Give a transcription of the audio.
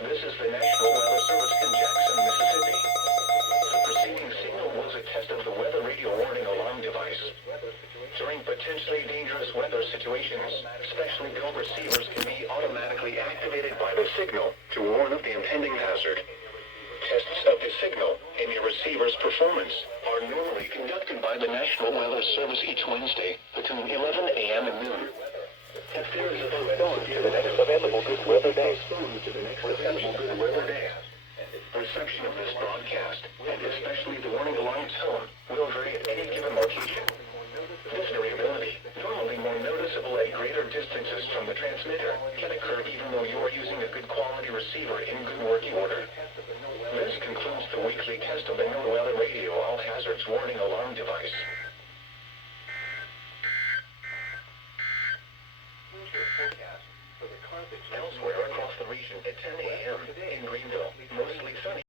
This is the National Weather Service in Jackson, Mississippi. The preceding signal was a test of the weather radio warning alarm device. During potentially dangerous weather situations, specially built receivers can be automatically activated by the signal to warn of the impending hazard. Tests of the signal and your receiver's performance are normally conducted by the National Weather Service each Wednesday between 11 a.m. and noon. If there is a possibility to the next available good weather day, reception of this broadcast, and especially the warning alarm tone, will vary at any given location. This variability, normally more noticeable at greater distances from the transmitter, can occur even though you are using a good quality receiver in good working order. This concludes the weekly test of the NOAA Weather Radio All Hazards Warning Alarm device. Elsewhere across the region at 10 a.m. in Greenville, mostly sunny.